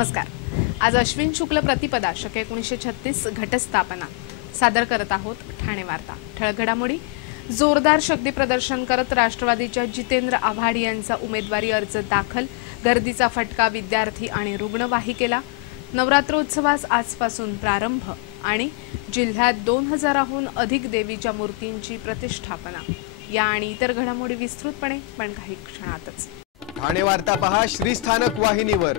नमस्कार. आज अश्विन शुक्ल प्रतिपदा शक एकोणीसशे छत्तीस घटस्थापना. सादर करत आहोत ठाणे वार्ता. ठळक घडामोडी. जोरदार शक्ती प्रदर्शन करत राष्ट्रवादीच्या जितेंद्र आव्हाड यांचा उमेदवारी अर्ज दाखल. गर्दीचा फटका विद्यार्थी आणि रुग्णवाहिकेला. नवरात्रोत्सवास आजपासून प्रारंभ आणि जिल्ह्यात दोन हजाराहून अधिक देवीच्या मूर्तींची प्रतिष्ठापना. या आणि इतर घडामोडी विस्तृतपणे पण काही क्षणातच. ठाणे वार्ता पहा श्रीस्थानक वाहिनीवर.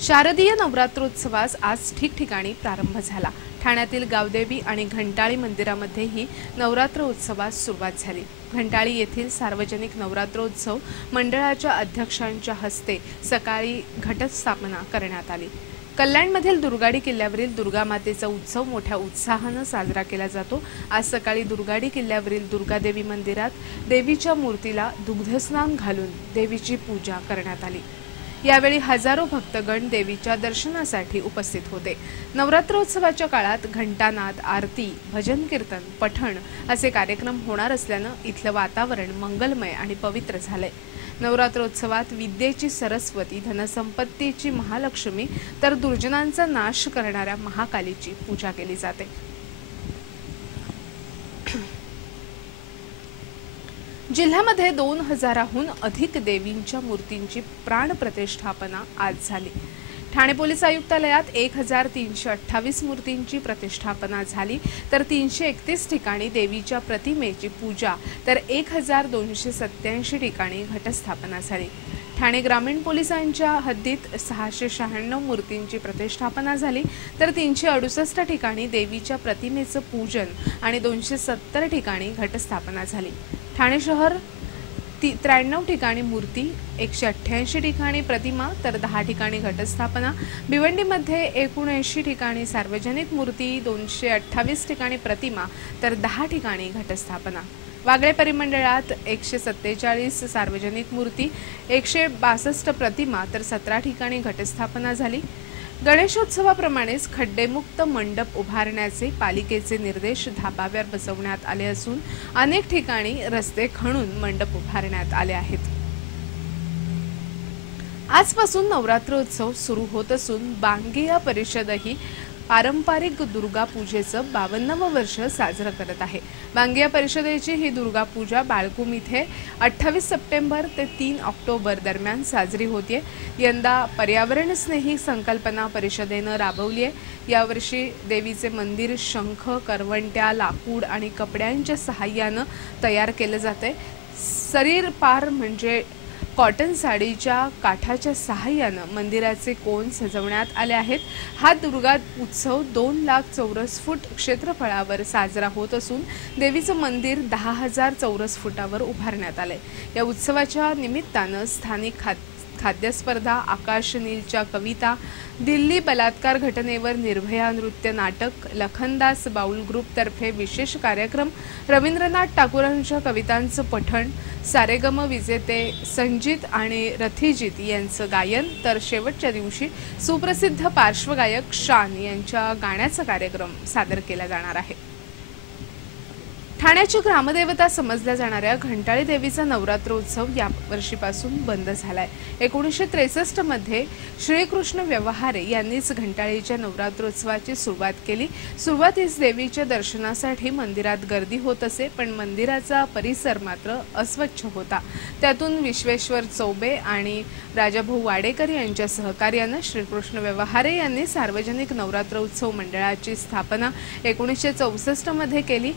शारदीय नवरात्रोत्सवास आज ठिकठिकाणी प्रारंभ झाला. ठाण्यातील गावदेवी आणि घंटाळी मंदिरामध्येही नवरात्र उत्सवास सुरुवात झाली. घंटाळी येथील सार्वजनिक नवरात्रोत्सव मंडळाच्या अध्यक्षांच्या हस्ते सकाळी घटस्थापना करण्यात आली. कल्याणमधील दुर्गाडी किल्ल्यावरील दुर्गा मातेचा उत्सव मोठ्या उत्साहानं साजरा केला जातो. आज सकाळी दुर्गाडी किल्ल्यावरील दुर्गादेवी मंदिरात देवीच्या मूर्तीला दुग्धस्नान घालून देवीची पूजा करण्यात आली. यावेळी हजारो भक्तगण देवीच्या दर्शनासाठी उपस्थित होते. नवरात्रोत्सवाच्या काळात घंटानाद आरती भजन कीर्तन पठण असे कार्यक्रम होणार असल्यानं इथलं वातावरण मंगलमय आणि पवित्र झालंय. नवरात्रोत्सवात विद्येची सरस्वती धनसंपत्तीची महालक्ष्मी तर दुर्जनांचा नाश करणाऱ्या महाकालीची पूजा केली जाते. जिल्ह्यामध्ये दोन हजाराहून अधिक देवींच्या मूर्तींची प्राणप्रतिष्ठापना आज झाली. ठाणे पोलीस आयुक्तालयात एक हजार तीनशे अठ्ठावीस मूर्तींची प्रतिष्ठापना झाली. तर तीनशे एकतीस ठिकाणी देवीच्या प्रतिमेची पूजा तर एक हजार दोनशे सत्याऐंशी ठिकाणी घटस्थापना झाली. ठाणे ग्रामीण पोलिसांच्या हद्दीत सहाशे शहाण्णव मूर्तींची प्रतिष्ठापना झाली. तर तीनशे अडुसष्ट ठिकाणी देवीच्या प्रतिमेचं पूजन आणि दोनशे सत्तर ठिकाणी घटस्थापना झाली. ठाणे शहर ती त्र्याण्णव ठिकाणी मूर्ती एकशे अठ्ठ्याऐंशी ठिकाणी प्रतिमा तर दहा ठिकाणी घटस्थापना. भिवंडीमध्ये एकोणऐंशी ठिकाणी सार्वजनिक मूर्ती दोनशे अठ्ठावीस ठिकाणी प्रतिमा तर दहा ठिकाणी घटस्थापना. वागळे परिमंडळात एकशे सत्तेचाळीस सार्वजनिक मूर्ती एकशे बासष्ट प्रतिमा तर सतरा ठिकाणी घटस्थापना झाली. गणेशोत्सवाप्रमाणेच खड्डेमुक्त मंडप उभारण्याचे पालिकेचे निर्देश धाबाव्यावर बसवण्यात आले असून अनेक ठिकाणी रस्ते खणून मंडप उभारण्यात आले आहेत. आजपासून नवरात्रोत्सव सुरू होत असून बांगिया परिषदही पारंपरिक दुर्गा पूजेचं बावन्नवं वर्ष साजरं करत आहे. बांगिया परिषदेची ही दुर्गा पूजा बाळकूम इथे अठ्ठावीस सप्टेंबर ते तीन ऑक्टोबर दरम्यान साजरी होते यंदा पर्यावरणस्नेही संकल्पना परिषदेनं राबवली आहे यावर्षी देवीचे मंदिर शंख करवंट्या लाकूड आणि कपड्यांच्या सहाय्यानं तयार केलं जाते शरीर पार म्हणजे कॉटन साडीच्या काठाच्या सहाय्यानं मंदिराचे कोण सजवण्यात आले आहेत? हा दुर्गा उत्सव दोन लाख चौरस फूट क्षेत्रफळावर साजरा होत असून देवीचं मंदिर दहा हजार चौरस फुटावर उभारण्यात आलंय. या उत्सवाच्या निमित्तानं स्थानिक खात खाद्यस्पर्धा आकाश नीलच्या कविता दिल्ली बलात्कार घटनेवर निर्भया नृत्य नाटक लखनदास बाऊल ग्रुपतर्फे विशेष कार्यक्रम रवींद्रनाथ टागोरांच्या कवितांचं पठण सारेगम विजेते संजित आणि रथीजित यांचं गायन तर शेवटच्या दिवशी सुप्रसिद्ध पार्श्वगायक शान यांच्या गाण्याचा कार्यक्रम सादर केला जाणार आहे. ठाण्याची ग्रामदेवता समजल्या जाणाऱ्या घंटाळी देवीचा नवरात्रोत्सव या वर्षीपासून बंद झालाय. एकोणीसशे त्रेसष्टमध्ये श्रीकृष्ण व्यवहारे यांनीच घंटाळीच्या नवरात्रोत्सवाची सुरुवात केली. सुरुवातीस देवीच्या दर्शनासाठी मंदिरात गर्दी होत असे पण मंदिराचा परिसर मात्र अस्वच्छ होता. त्यातून विश्वेश्वर चौबे आणि राजाभाऊ वाडेकर यांच्या सहकार्यानं श्रीकृष्ण व्यवहारे यांनी सार्वजनिक नवरात्रोत्सव मंडळाची स्थापना एकोणीसशे चौसष्टमध्ये केली.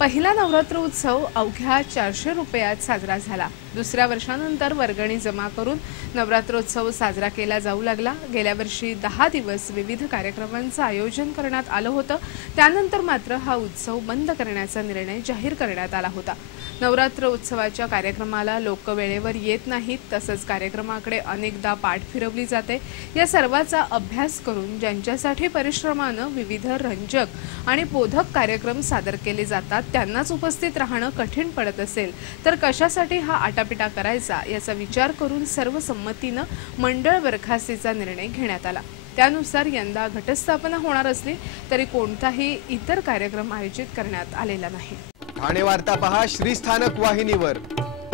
पहिला नवरात्र उत्सव अवघ्या चारशे रुपयात साजरा झाला. दुसऱ्या वर्षानंतर वर्गणी जमा करून नवरात्रोत्सव साजरा केला जाऊ लागला. गेल्या वर्षी दहा दिवस विविध कार्यक्रमांचं आयोजन करण्यात आलं होतं. त्यानंतर मात्र हा उत्सव बंद करण्याचा निर्णय जाहीर करण्यात आला होता. नवरात्र उत्सवाच्या कार्यक्रमाला लोक वेळेवर येत नाहीत तसंच कार्यक्रमाकडे अनेकदा पाठ फिरवली जाते. या सर्वाचा अभ्यास करून ज्यांच्यासाठी परिश्रमानं विविध रंजक आणि बोधक कार्यक्रम सादर केले जातात त्यांनाच उपस्थित राहणं कठीण पडत असेल तर कशासाठी हा आटापिटा करायचा याचा विचार करून सर्वसंमतीनं मंडळ बरखास्तीचा निर्णय घेण्यात आला. त्यानुसार यंदा घटस्थापना होणार असली तरी कोणताही इतर कार्यक्रम आयोजित करण्यात आलेला नाही. ठाणे वार्ता पहा श्रीस्थानक वाहिनीवर.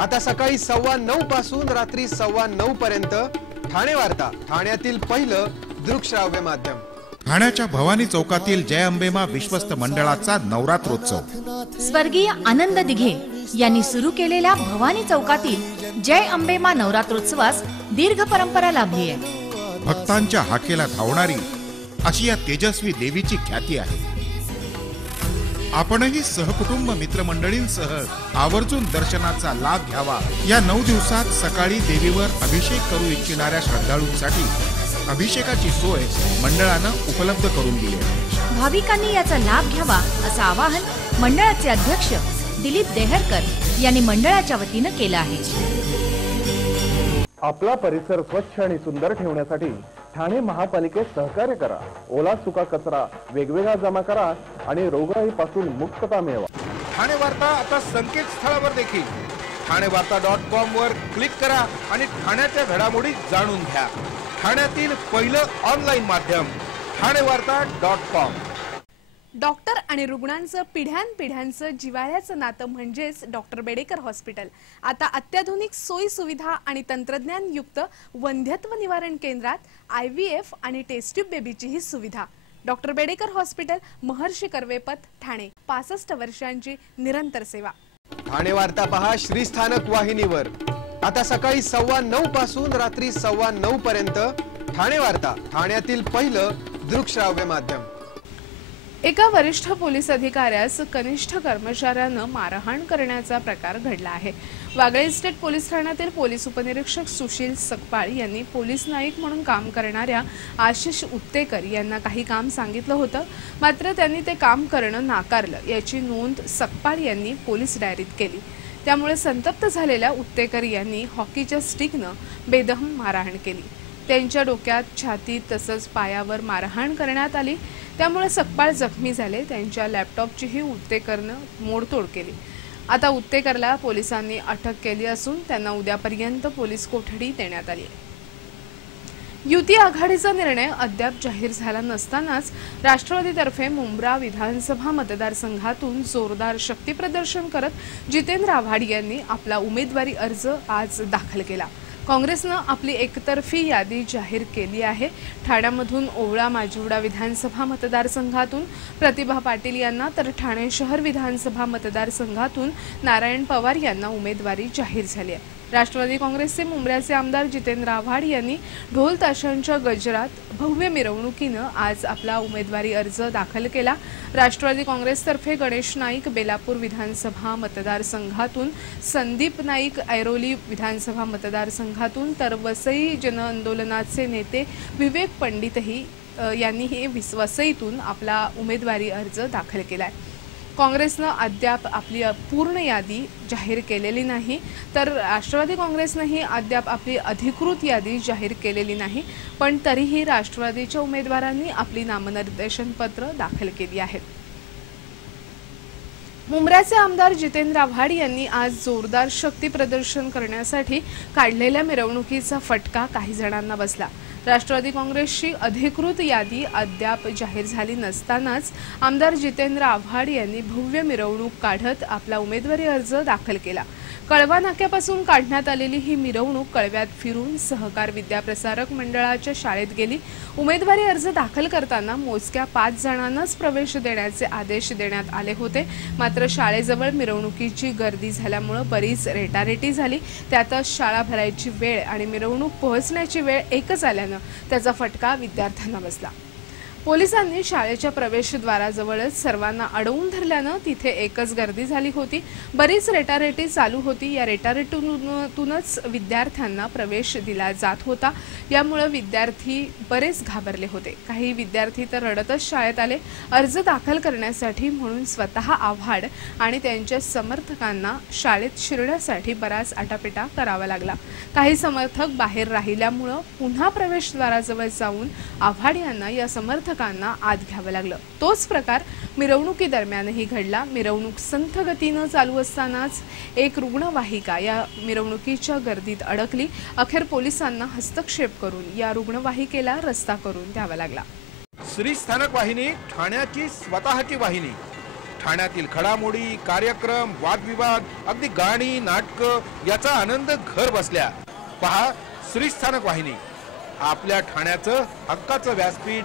आता सकाळी सव्वा नऊ पासून रात्री सव्वा नऊ पर्यंत ठाणे वार्ता ठाण्यातील पहिलं दृकश्राव्य माध्यम. ठाण्याच्या भवानी चौकातील जय अंबेमा विश्वस्त मंडळाचा नवरात्रोत्सव. स्वर्गीय आनंद दिघे यांनी सुरू केलेल्या भवानी चौकातील जय अंबेमा नवरात्रोत्सवास दीर्घ परंपरा लाभली आहे. भक्तांच्या हाकेला धावणारी अशी या तेजस्वी देवीची ख्याती आहे. आपणही सहकुटुंब मित्रमंडळींसह आवर्जून दर्शनाचा लाभ घ्यावा या नऊ दिवसात सकाळी देवीवर अभिषेक करू इच्छिणाऱ्या श्रद्धाळूंसाठी अभिषेकाची सोय मंडळानं उपलब्ध करून दिली आहे. भाविकांनी याचा लाभ घ्यावा असं आवाहन मंडळाचे अध्यक्ष दिलीप देहरकर यांनी मंडळाच्या वतीनं केलं आहे. आपला परिसर स्वच्छ आणि सुंदर ठेवण्यासाठी ठाणे महापालिकेत सहकार्य करा. ओला सुका कचरा वेगवेगळा जमा करा आणि रोगराईपासून मुक्तता मिळवा. ठाणे वार्ता आता संकेतस्थळावर देखील. ठाणे वार्ता डॉट कॉम वर क्लिक करा आणि ठाण्याच्या घडामोडी जाणून घ्या. ठाण्यातील पहिलं ऑनलाईन माध्यम ठाणे वार्ता डॉट कॉम डॉक्टर आणि रुग्णांचं पिढ्यानपिढ्यांचं जिव्हाळ्याचं नातं म्हणजेच डॉक्टर बेडेकर हॉस्पिटल. आता अत्याधुनिक सोयी सुविधा आणि तंत्रज्ञानयुक्त वंध्यत्व निवारण केंद्रात आय व्ही एफ आणि टेस्ट्यूब बेबीचीही सुविधा. Doctor Bedekar hospital Maharshi Karvepath Thane. पासष्ट वर्षांची निरंतर सेवा. ठाणे वार्ता पहा श्रीस्थानक वाहिनीवर. आता सकाळी सव्वा नऊ पासून रात्री सव्वा नऊ पर्यंत ठाणे वार्ता ठाण्यातील पहिलं दृकश्राव्य माध्यम. एका वरिष्ठ पोलीस अधिकाऱ्यास कनिष्ठ कर्मचाऱ्यानं मारहाण करण्याचा प्रकार घडला आहे. वागळे इस्टेट पोलीस ठाण्यातील पोलीस उपनिरीक्षक सुशील सकपाळ यांनी पोलीस नाईक म्हणून काम करणाऱ्या आशिष उत्तेकर यांना काही काम सांगितलं होतं. मात्र त्यांनी ते काम करणं नाकारलं. याची नोंद सकपाळ यांनी पोलीस डायरीत केली. त्यामुळे संतप्त झालेल्या उत्तेकर यांनी हॉकीच्या स्टिकनं बेदहम मारहाण केली. त्यांच्या डोक्यात छातीत तसंच पायावर मारहाण करण्यात आली. त्यामुळे सकपाळ जखमी झाले. त्यांच्या लॅपटॉपचीही उत्तेकरनं मोडतोड केली. आता उत्तेकरला पोलिसांनी अटक केली असून त्यांना उद्यापर्यंत पोलीस कोठडी देण्यात आली आहे. युती आघाडीचा निर्णय अद्याप जाहीर झाला नसतानाच राष्ट्रवादीतर्फे मुंब्रा विधानसभा मतदारसंघातून जोरदार शक्तीप्रदर्शन करत जितेंद्र आव्हाड यांनी आपला उमेदवारी अर्ज आज दाखल केला. काँग्रेसनं आपली एकतर्फी यादी जाहीर केली आहे. ठाण्यामधून ओवळा माजिवडा विधानसभा मतदारसंघातून प्रतिभा पाटील यांना तर ठाणे शहर विधानसभा मतदारसंघातून नारायण पवार यांना उमेदवारी जाहीर झाली आहे. राष्ट्रवादी काँग्रेसचे मुंबऱ्याचे आमदार जितेंद्र आव्हाड यांनी ढोल ताशांच्या गजरात भव्य मिरवणुकीनं आज आपला उमेदवारी अर्ज दाखल केला. राष्ट्रवादी काँग्रेसतर्फे गणेश नाईक बेलापूर विधानसभा मतदारसंघातून संदीप नाईक ऐरोली विधानसभा मतदारसंघातून तर वसई जन आंदोलनाचे नेते विवेक पंडितही यांनी यांनीही वसईतून आपला उमेदवारी अर्ज दाखल केला आहे काँग्रेसनं अद्याप आपली पूर्ण यादी जाहीर केलेली नाही. तर राष्ट्रवादी काँग्रेसनंही अद्याप आपली अधिकृत यादी जाहीर केलेली नाही. पण तरीही राष्ट्रवादीच्या उमेदवारांनी आपली नामनिर्देशन पत्र दाखल केली आहेत. मुंब्र्याचे आमदार जितेंद्र आव्हाड यांनी आज जोरदार शक्ती प्रदर्शन करण्यासाठी काढलेल्या मिरवणुकीचा फटका काही जणांना बसला. राष्ट्रवादी काँग्रेसची अधिकृत यादी अद्याप जाहीर झाली नसतानाच आमदार जितेंद्र आव्हाड यांनी भव्य मिरवणूक काढत आपला उमेदवारी अर्ज दाखल केला. कळवा नाक्यापासून काढण्यात आलेली ही मिरवणूक कळव्यात फिरून सहकार विद्याप्रसारक मंडळाच्या शाळेत गेली. उमेदवारी अर्ज दाखल करताना मोजक्या पाच जणांनाच प्रवेश देण्याचे आदेश देण्यात आले होते. मात्र शाळेजवळ मिरवणुकीची गर्दी झाल्यामुळं बरीच रेटारेटी झाली. त्यातच शाळा भरायची वेळ आणि मिरवणूक पोहोचण्याची वेळ एकच आल्यानं त्याचा फटका विद्यार्थ्यांना बसला. पोलिसांनी शाळेच्या प्रवेशद्वाराजवळच सर्वांना अडवून धरल्यानं तिथे एकच गर्दी झाली होती. बरीच रेटारेटी चालू होती. या रेटारेटीतूनच विद्यार्थ्यांना प्रवेश दिला जात होता. यामुळे विद्यार्थी बरेच घाबरले होते. काही विद्यार्थी तर रडतच शाळेत आले. अर्ज दाखल करण्यासाठी म्हणून स्वतः आव्हाड आणि त्यांच्या समर्थकांना शाळेत शिरण्यासाठी बराच आटापिटा करावा लागला. काही समर्थक बाहेर राहिल्यामुळं पुन्हा प्रवेशद्वाराजवळ जाऊन आव्हाड यांना या समर्थक समर्थकांना आत घ्यावं लागलं. तोच प्रकार मिरवणुकीदरम्यानही घडला. मिरवणूक संथ गतीनं चालू असतानाच एक रुग्णवाहिका या मिरवणुकीच्या गर्दीत अडकली. अखेर पोलिसांना हस्तक्षेप करून या रुग्णवाहिकेला रस्ता करून द्यावा लागला. श्री स्थानक वाहिनी ठाण्याची स्वतःची वाहिनी. ठाण्यातील घडामोडी कार्यक्रम वादविवाद अगदी गाणी नाटकं याचा आनंद घर बसल्या. पहा श्री स्थानक वाहिनी. आपल्या ठाण्याचं हक्काचं व्यासपीठ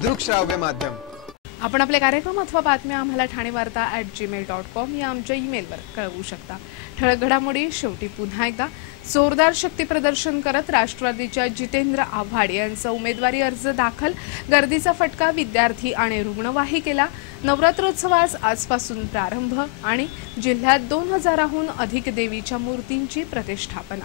दृकश्राव्य माध्यम. आपण आपले कार्यक्रम अथवा बातम्या आम्हाला ठाणे वार्ता ॲट जीमेल डॉट कॉम या आमच्या ईमेलवर कळवू शकता. ठळक घडामोडी शेवटी पुन्हा एकदा. जोरदार शक्ती प्रदर्शन करत राष्ट्रवादीच्या जितेंद्र आव्हाड यांचा उमेदवारी अर्ज दाखल. गर्दीचा फटका विद्यार्थी आणि रुग्णवाहिकेला नवरात्रोत्सवास आजपासून प्रारंभ आणि जिल्ह्यात दोन हजाराहून अधिक देवीच्या मूर्तींची प्रतिष्ठापना.